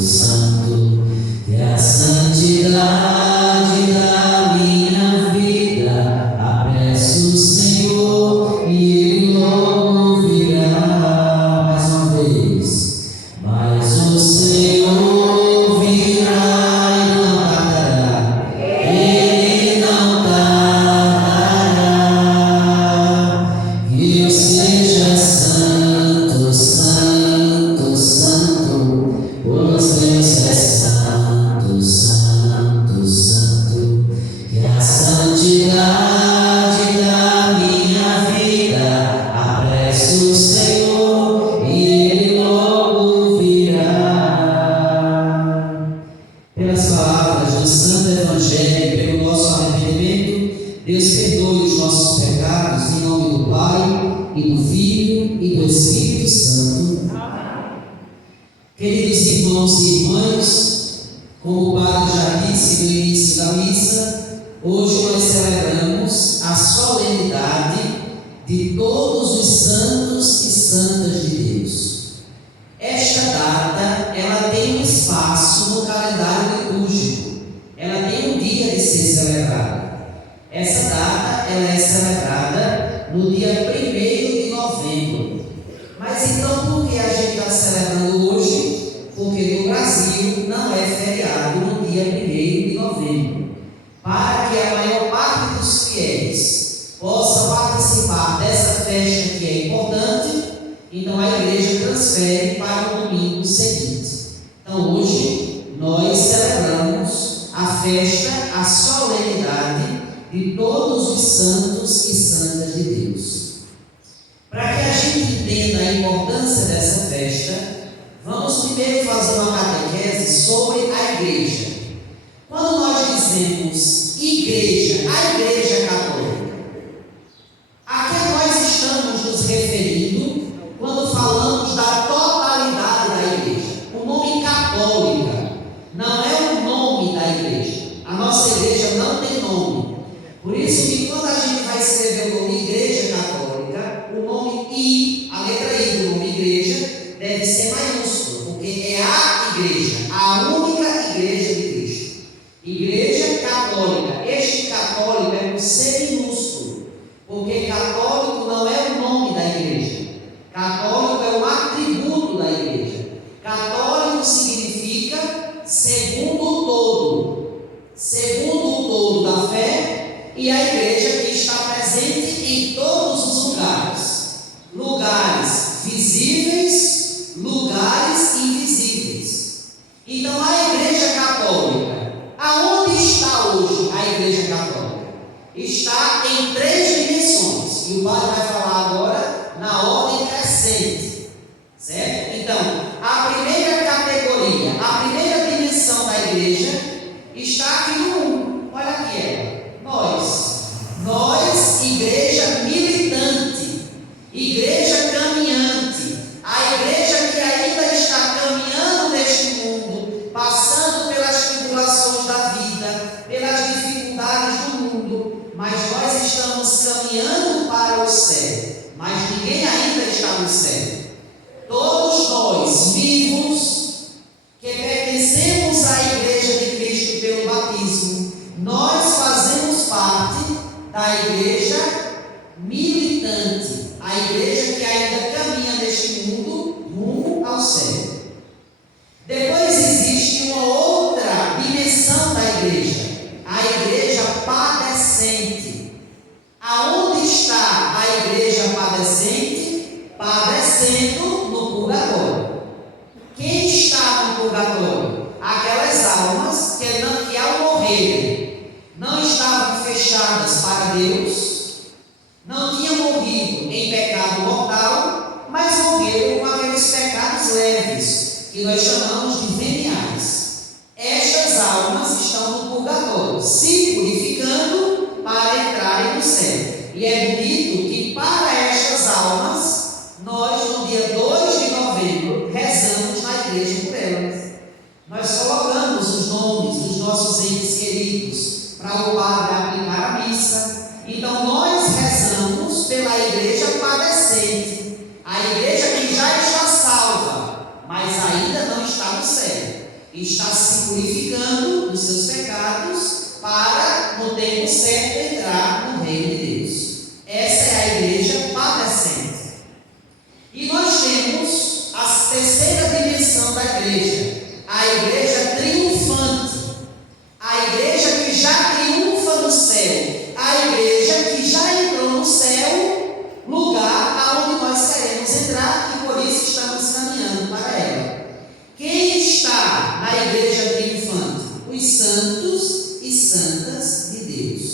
santo, que a santidade da minha vida apresso o Senhor e Ele logo virá. Mais uma vez, mas o Senhor virá e não tardará, Ele não tardará. Que eu seja santo, santo, santo, pois Deus é santo, santo, santo. Que a santidade da minha vida apresso o Senhor e Ele logo virá. Pelas palavras do Santo Evangelho e pelo nosso arrependimento, Deus perdoe os nossos pecados, em nome do Pai, e do Filho, e do Espírito Santo. Queridos irmãos e irmãs, como o Padre já disse no início da missa, hoje nós celebramos a solenidade de todos os santos e santas de Deus. Esta data, ela tem um espaço no calendário litúrgico, ela tem um dia de ser celebrada. Essa data, ela é celebrada no dia 1º de novembro. Mas então, por que a gente está celebrando hoje? Porque no Brasil não é feriado no dia 1º de novembro. Para que a maior parte dos fiéis possa participar dessa festa que é importante, então a igreja transfere para o domingo seguinte. Então hoje nós celebramos a festa, a solenidade de todos os santos e santas de Deus. Para que a gente entenda a importância dessa festa, vamos primeiro fazer uma catequese sobre a igreja. Quando nós dizemos igreja, a igreja católica, a que nós estamos nos referindo quando falamos da totalidade da igreja? O nome católica não é o nome da igreja. A nossa igreja não tem nome. Por isso que quando a gente vai escrever o nome igreja católica, o nome I, a letra I do nome igreja, deve ser maiúsculo, porque é a igreja, a única igreja de Cristo. Igreja católica. Este católico é um C minúsculo, porque católico não é o nome da igreja. Católico é um atributo da igreja. Católico significa segundo o todo da fé, e a igreja que está presente em todos os lugares visíveis, lugares invisíveis. Então a igreja católica, aonde está hoje a igreja católica? Está em 3 dimensões, e o Padre vai falar agora na ordem crescente, certo? Então, a primeira categoria, a primeira dimensão da igreja está aqui no 1. Olha aqui ela. Nós, igreja militante, igreja caminhante, a igreja que ainda está caminhando neste mundo, passando pelas tribulações da vida, pelas dificuldades do mundo, mas nós estamos caminhando para o céu, mas ninguém ainda está no céu. Todos nós, vivos, que pertencemos à igreja de Cristo pelo batismo, nós fazemos parte da igreja militante, a igreja que ainda caminha neste mundo rumo ao céu. Depois existe uma outra dimensão da igreja, a igreja padecente. Aonde está a igreja padecente? Padecendo no purgatório. Quem está no purgatório? Aquelas almas que ao morrerem não estavam fechadas para Deus, não tinham morrido em pecado mortal, mas morreram com aqueles pecados leves, que nós chamamos de veniais. Estas almas estão no purgatório, se purificando para entrarem no céu. E é bonito que para estas almas, nós no dia 2 de novembro, rezamos na igreja por elas. Nós colocamos os nomes dos nossos entes queridos para o Padre aplicar a missa. Então nós rezamos pela igreja padecente, a igreja que já está salva, mas ainda não está no céu. está se purificando dos seus pecados para, no tempo certo, entrar no reino de Deus. Essa é a igreja padecente. E nós temos a terceira dimensão da igreja, a igreja triunfante, a igreja que já triunfa no céu, a igreja que já entrou no céu, lugar aonde nós queremos entrar e por isso estamos caminhando para ela. Quem está na igreja triunfante? Os santos e santas de Deus.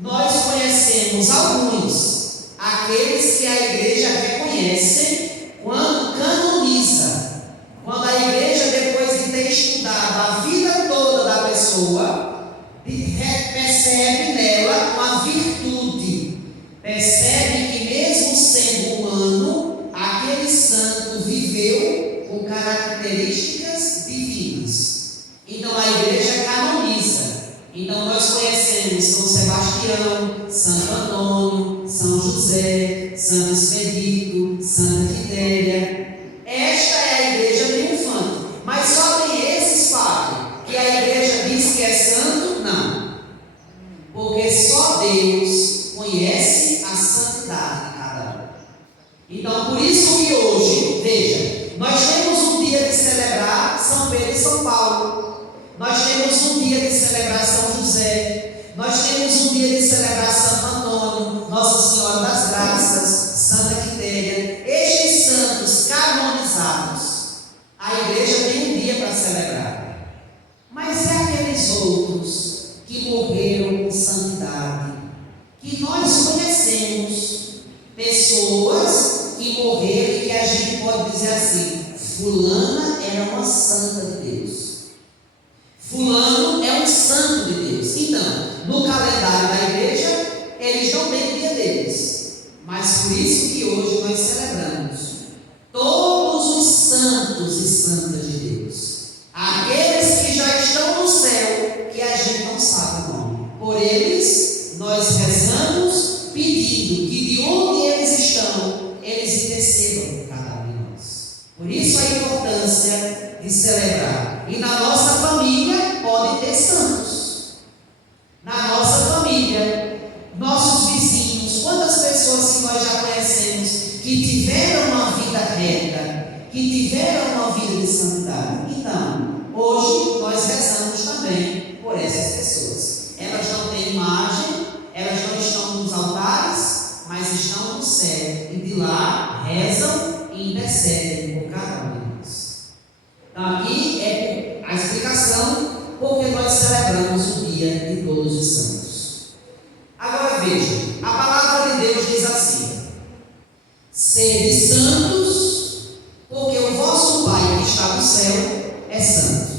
Nós conhecemos alguns, aqueles que a igreja reconhece quando canoniza, quando a igreja, depois de ter estudado a vida toda da pessoa, percebe nela uma virtude, percebe que mesmo sendo humano, aquele santo viveu com características divinas. Então a igreja canoniza. Então nós conhecemos São Sebastião, Santo Antônio, São José, Santo Expedito, Santa Quitéria. Esta é a igreja triunfante. Mas só tem esses, padre, que a igreja diz que é santo? Não. Porque só Deus conhece a santidade de cada um. Então por isso que hoje, veja, nós temos um dia de celebrar São Pedro e São Paulo. Nós temos um dia de celebrar São José, nós temos um dia de celebrar Santo Antônio, Nossa Senhora das Graças, Santa Quitéria. Estes santos canonizados, a igreja tem um dia para celebrar. Mas é aqueles outros que morreram com santidade, que nós conhecemos, pessoas que morreram e que a gente pode dizer assim: fulana era uma santa de Deus. Fulano é um santo de Deus. Então, no calendário da igreja, eles não têm o dia deles. Mas por isso que hoje nós celebramos todos os santos e santas de Deus. Aqueles que já estão no céu, que a gente não sabe o nome. Por eles, nós rezamos pedindo que de onde eles estão, eles intercedam por cada um de nós. Por isso a importância de celebrar. E na nossa família podem ter santos. Na nossa família, nossos vizinhos, quantas pessoas que nós já conhecemos que tiveram uma vida reta, que tiveram uma vida de santidade. Então, hoje nós rezamos também por essas pessoas. Elas não têm imagem, elas não estão nos altares, mas estão no céu. E de lá rezam e intercedem por cada um de nós. Então aqui é a explicação porque nós celebramos o dia de todos os santos. Agora veja, a palavra de Deus diz assim: sede santos, porque o vosso Pai que está no céu é santo.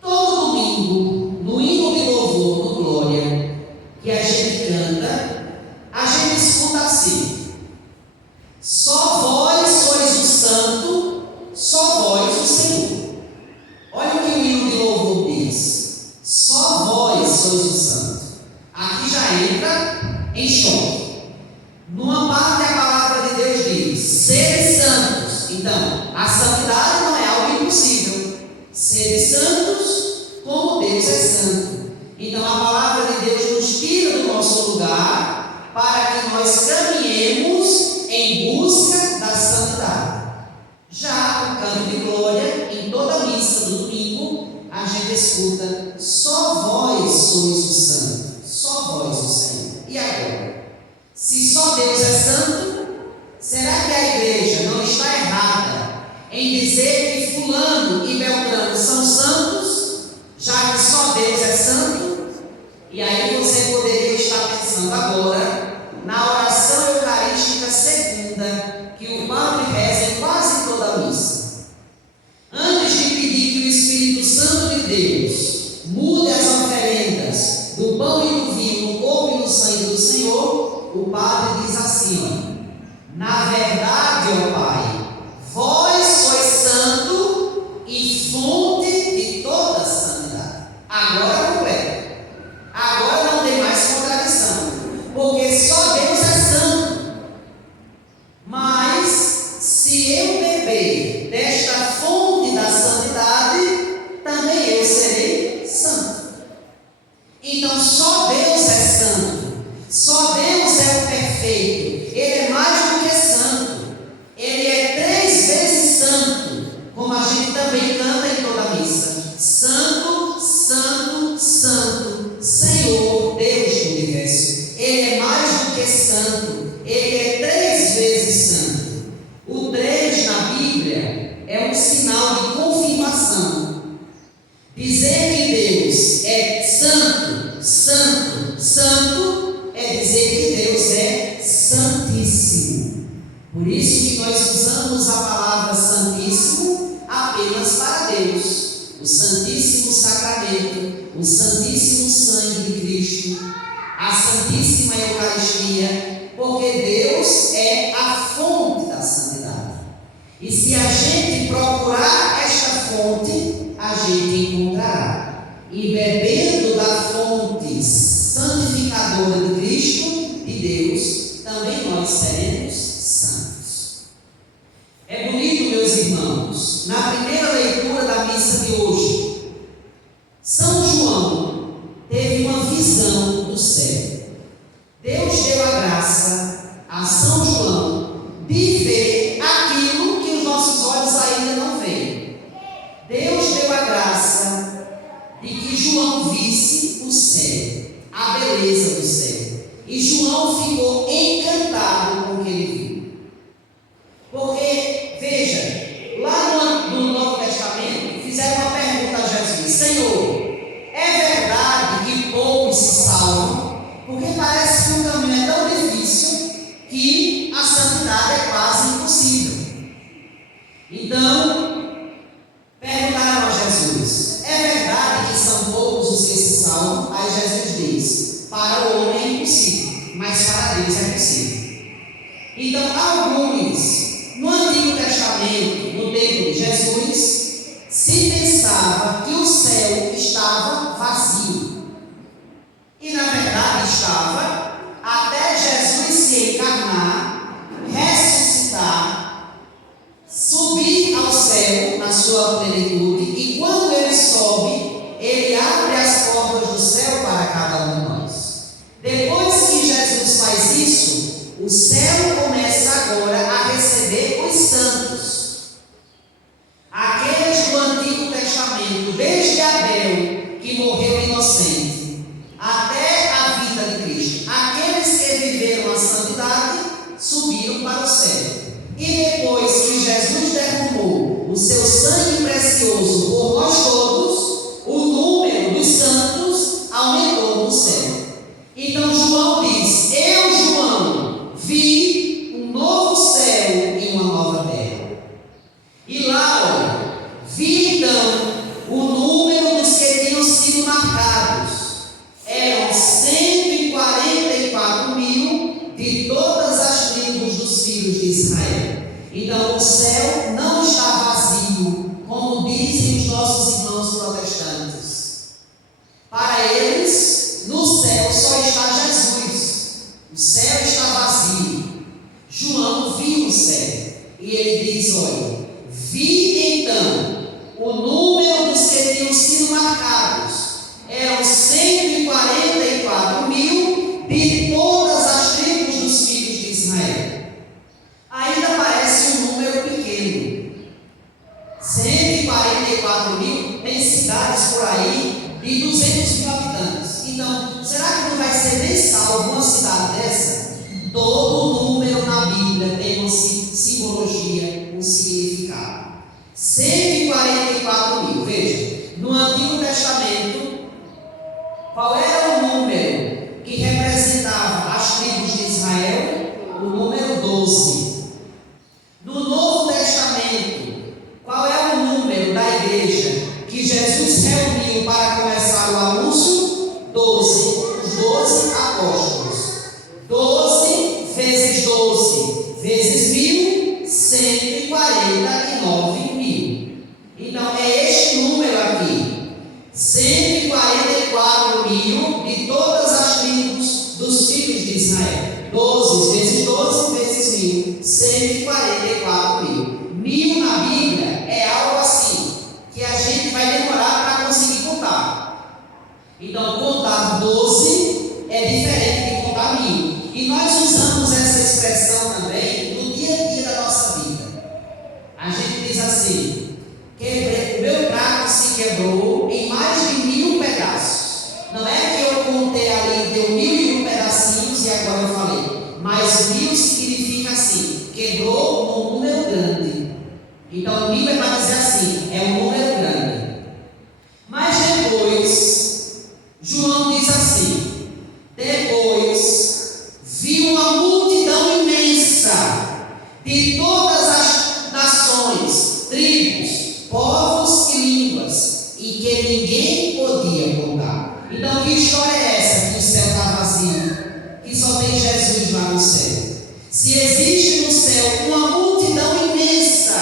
Todo domingo, no hino de louvor, no glória, que a gente canta, a gente escuta assim: só vós sois o santo, só vós o Senhor. Olha o que o hino de louvor diz: só vós sois o santo. Aqui já entra em choque. Numa parte a palavra de Deus diz: sede santos. Então, a santidade não é algo impossível. Sede santos como Deus é santo. Então a palavra de Deus nos tira do nosso lugar para que nós caminhemos em busca da santidade. Já o canto de glória, em toda a missa do domingo, a gente escuta: só vós sois o santo, só vós o Senhor. E agora? Se só Deus é santo, será que a igreja não está errada em dizer que fulano e beltrano são santos, já que só Deus é santo? E aí você poderia estar pensando agora na oração eucarística segunda, que o padre reza em quase toda a missa. Antes de pedir que o Espírito Santo de Deus mude as oferendas do pão e do vinho no corpo e no sangue do Senhor, o padre diz assim: ó, na verdade, ó Pai, vós sois santos um sinal de confirmação. Dizer que Deus é santo, santo, santo, é dizer que Deus é santíssimo. Por isso que nós usamos a palavra santíssimo apenas para Deus. O Santíssimo Sacramento, o Santíssimo Sangue de Cristo, a Santíssima Eucaristia, porque Deus é a fonte da santidade. E se a gente procurar esta fonte, a gente encontrará. E bebendo da fonte santificadora de Cristo, de Deus, também nós seremos santos. É bonito, meus irmãos, na primeira leitura da missa de hoje, São João teve uma visão do céu. Deus deu a graça a São João de ver aquilo que os nossos olhos ainda não veem. Deus deu a graça de que João visse o céu, a beleza do céu. E João ficou encantado com o que ele viu. Porque, veja, lá no Novo Testamento, fizeram uma pergunta a Jesus: Senhor, é verdade que poucos se salvam? Porque parece que o caminho é tão difícil que a santidade é quase impossível. Então, perguntaram a Jesus: é verdade que são poucos os que se salvam? Aí Jesus diz: para o homem é impossível, mas para Deus é possível. Então, alguns, no Antigo Testamento, no tempo de Jesus, se pensava que o céu estava vazio. E na verdade estava, até Jesus se encarnar, ressuscitar, subir ao céu na sua plenitude. E quando ele sobe, ele abre as portas do céu para cada um de nós. Depois que Jesus faz isso, o céu começa agora a receber os santos. Aqueles do Antigo Testamento, desde Abel, que morreu inocente, até a vida de Cristo. Aqueles que viveram a santidade subiram para o céu. E depois que Jesus derramou o seu sangue precioso por nós todos, o número dos santos aumentou no céu. Então João diz: eu, João, vi um novo céu e uma nova terra. E lá, olha, vi então o número dos que tinham sido marcados. Eram 144 mil de todas as tribos dos filhos de Israel. Então o céu não está vazio, como dizem os nossos irmãos protestantes. Para eles, no céu só está Jesus. O céu está vazio. João viu o céu e ele diz: olha, vi então o número dos que tinham sido marcados. Eram 144 mil de todas as tribos dos filhos de Israel. Ainda parece um número pequeno. 144 mil, tem cidades por aí de 200 mil habitantes. Então, será que não vai ser nem salvo uma cidade dessa? Todo número na Bíblia tem uma simbologia, um significado. 144 mil, veja, no Antigo Testamento, qual era o número que representava as tribos de Israel? O número 12. No Novo Testamento, qual é o número da igreja que Jesus reuniu para começar o anúncio? 12. Os 12 apóstolos. 12 vezes 12 vezes 1.000, 149 mil. Então é este número aqui: 144 mil de todas as tribos dos filhos de Israel. 12 vezes 12 vezes 1.000, 144 mil. 1.000 na Bíblia é algo assim que a gente vai demorar para conseguir contar. Então, contar 12 é diferente de contar 1.000. E nós usamos essa expressão também no dia a dia da nossa vida. A gente diz assim: o meu prato se quebrou em mais de 1.000 pedaços. Não é que eu contei ali, deu 1.001 pedacinhos e agora eu falei. Mas 1.000 significa assim: quebrou um número grande. Então 1.000 é para dizer assim, é um número grande. Mas depois, João diz assim: depois vi uma multidão imensa de todas as nações, tribos, povos e línguas, e que ninguém podia contar. Então, que história é essa que o céu está vazio, que só tem Jesus lá no céu? Se existe no céu uma multidão imensa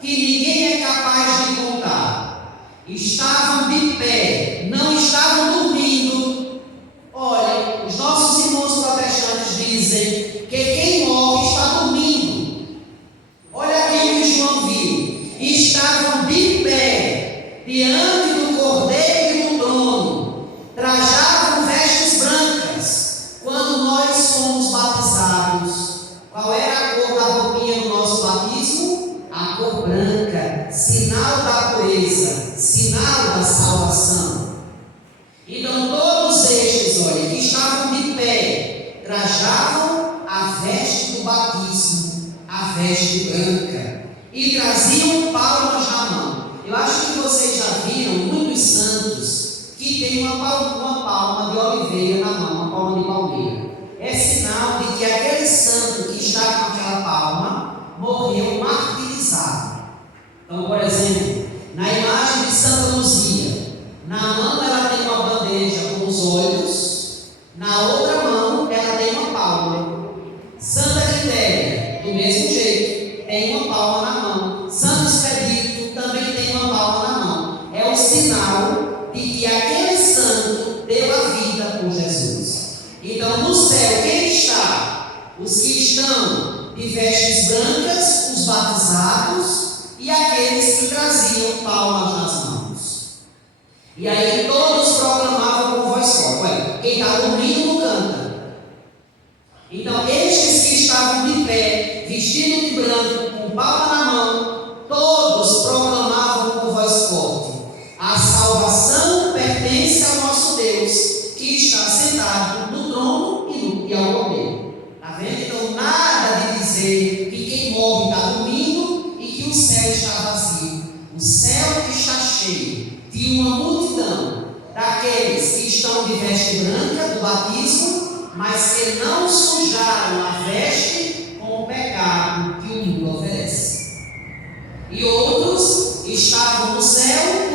que ninguém é capaz de contar, estavam de pé, não estavam dormindo. Olha, os nossos irmãos protestantes dizem que quem morre está dormindo. Olha aqui o que João viu: estavam de pé diante do Cordeiro e do trono, trajavam vestes brancas. Quando nós fomos batizados, qual era a cor da roupinha do nosso batismo? A cor branca, sinal da pureza, sinal da salvação. Então todos estes, olha, que estavam de pé, trajavam a veste do batismo, a veste branca, e traziam palmas na mão. Eu acho que vocês já viram muitos santos que têm uma palma de oliveira na mão, uma palma de palmeira. É sinal de que aquele santo que está com aquela palma morreu martirizado. Então, por exemplo, na imagem de Santa Luzia, na mão ela tem uma bandeja com os olhos, na outra mão ela tem uma palma. Santa Quitéria, do mesmo jeito, tem uma palma na mão. Santo Expedito também tem uma palma na mão. É o sinal de que aquele santo deu a vida por Jesus. Então, no céu, quem está? Os que estão de vestes brancas, os batizados, e aqueles que traziam palmas nas mãos. E aí todos proclamavam com voz forte. Quem está dormindo não canta. Então, estes que estavam de pé, vestidos de branco, com palma na mão, todos proclamavam com voz forte: a salvação pertence ao nosso Deus, que está sentado no trono e ao Cordeiro. Está vendo? Então, nada de dizer que quem morre está dormindo e que o céu está vazio. O céu está cheio de uma multidão daqueles que estão de veste branca do batismo, mas que não sujaram a veste com o pecado que o mundo oferece. E outros estavam no céu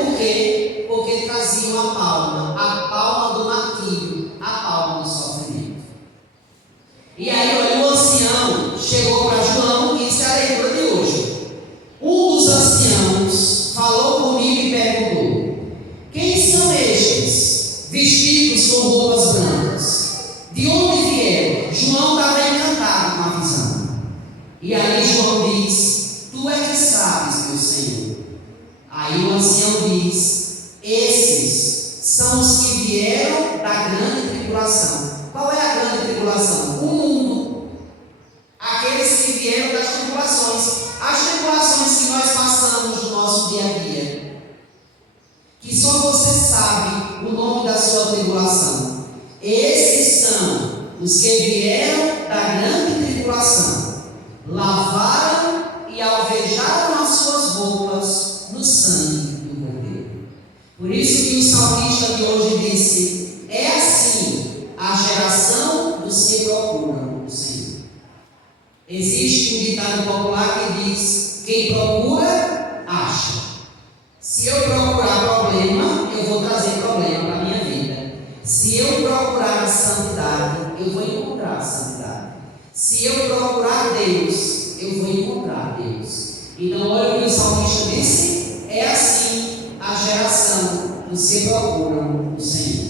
porque traziam a palma do martírio, a palma do sofrimento. E aí, olha, o ancião chegou para João e disse a leitura de hoje. Um dos anciãos falou comigo e perguntou: quem são estes, vestidos com roupas brancas? De onde vieram? João estava encantado com a visão. E aí João diz: tu é que sabes, meu Senhor. Aí o ancião diz: esses são os que vieram da grande tribulação. Qual é a grande tribulação? O mundo. Aqueles que vieram das tribulações. As tribulações que nós passamos no nosso dia a dia, que só você sabe o nome da sua tribulação. Esses são os que vieram da grande tribulação, lavaram e alvejaram as suas roupas no sangue do Cordeiro. Por isso que o salmista de hoje disse: é assim a geração dos que procuram o Senhor. Existe um ditado popular que diz: quem procura, acha. Se eu procurar problema, eu vou trazer problema para a minha vida. Se eu procurar a santidade, eu vou encontrar a santidade. Se eu procurar Deus, eu vou encontrar Deus. Então, olha o que o salmista disse: é assim a geração dos que procuram o Senhor.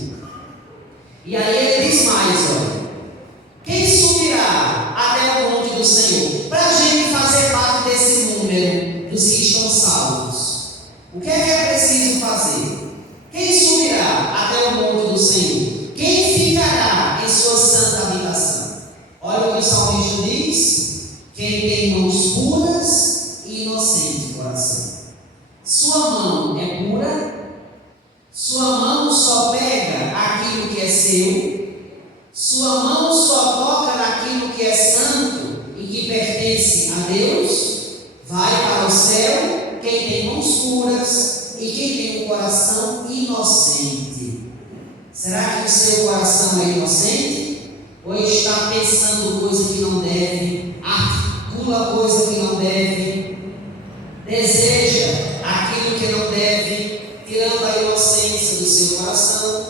E aí ele diz mais, olha: quem subirá até o monte do Senhor? Para a gente fazer parte desse número dos que estão salvos, o que é preciso fazer? Quem subirá até o monte do Senhor? Quem ficará em sua santa habitação? Olha o que o salmista diz: quem tem mãos puras e inocente de coração. Sua mão é pura, sua mão só pega aquilo que é seu, sua mão só toca naquilo que é santo e que pertence a Deus. Vai para o céu quem tem mãos mãos puras e quem tem um coração inocente. Será que o seu coração é inocente? Ou está pensando coisa que não deve, articula coisa que não deve, deseja aquilo que não deve, tirando a inocência do seu coração,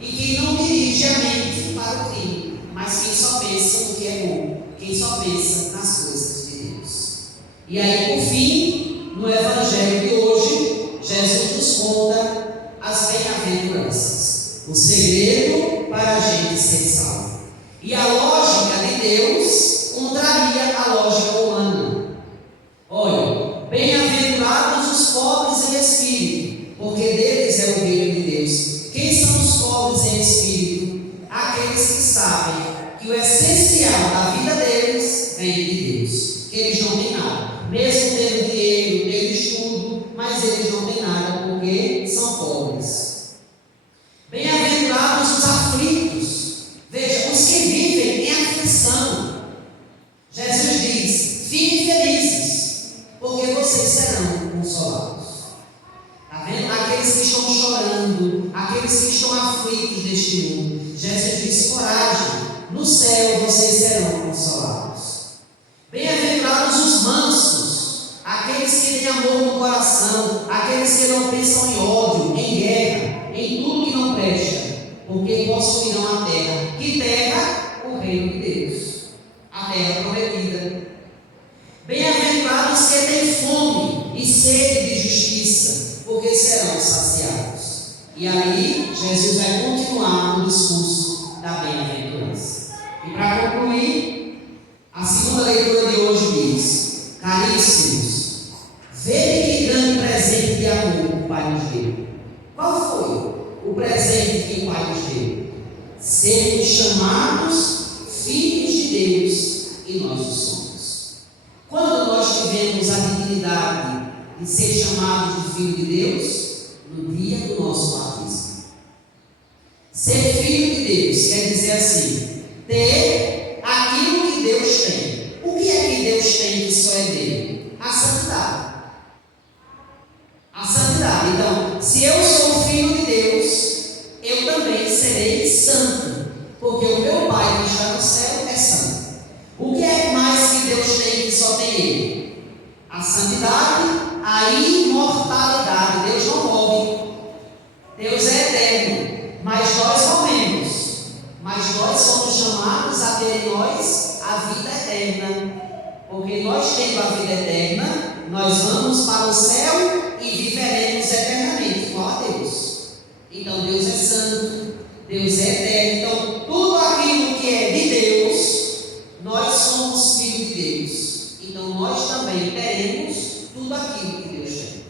e quem não dirige a mente para o crime, mas quem só pensa no que é bom, quem só pensa nas coisas de Deus. E aí, por fim, no Evangelho de hoje, Jesus nos conta as bem-aventuranças, o segredo para a gente ser salvo. E a lógica de Deus contraria a lógica humana. Olha, bem-aventurados os pobres em espírito, porque deles é o reino de Deus. Quem são os pobres em espírito? Aqueles que sabem que o essencial da vida deles vem de Deus, que eles não têm nada, mesmo tendo dinheiro, tendo estudo, mas eles não têm nada porque são pobres. Bem-aventurados os aflitos, veja, os que vivem em aflição. Jesus diz: fiquem felizes, porque vocês serão consolados. Está vendo? Aqueles que estão chorando, aqueles que estão aflitos neste mundo, Jesus diz: coragem, no céu vocês serão consolados. Bem-aventurados os mansos, aqueles que têm amor no coração, aqueles que não pensam em ódio, em guerra, em tudo que não presta, porque possuirão a terra. Que terra? O reino de Deus, a terra prometida. Bem-aventurados que têm fome e sede de justiça, porque serão saciados. E aí, Jesus vai continuar no discurso da bem-aventurança. E para concluir, a segunda leitura de hoje diz: caríssimos, vede que grande presente de amor o Pai nos deu. Qual foi o presente que o Pai nos deu? Sermos chamados filhos de Deus, e nós o somos. Quando nós tivemos a dignidade de ser chamados de filho de Deus? No dia do nosso batismo. Ser filho de Deus quer dizer assim: ter aquilo que Deus tem. O que é que Deus tem que só é dele? A santidade. A santidade. Então, se eu sou filho de Deus, eu também serei santo, porque o meu Pai que está no céu é santo. O que é mais que Deus tem que só tem Ele? A santidade, a imortalidade. Deus não morre, Deus é eterno, mas nós morremos. Mas nós somos chamados a ter em nós a vida eterna, porque nós tendo a vida eterna, nós vamos para o céu e viveremos eternamente igual a Deus. Então Deus é santo, Deus é eterno. Então tudo aquilo que é de Deus, nós somos filhos de Deus. Então nós também teremos tudo aquilo que Deus tem.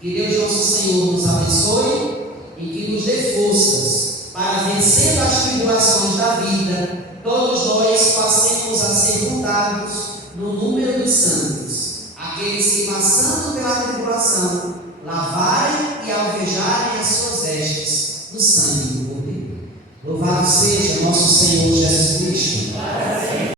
Que Deus nosso Senhor nos abençoe e que nos dê forças para, vencendo as tribulações da vida, todos nós passemos a ser contados no número dos santos, aqueles que, passando pela tribulação, lavarem e alvejarem as suas vestes no sangue do Cordeiro. Louvado seja nosso Senhor Jesus Cristo.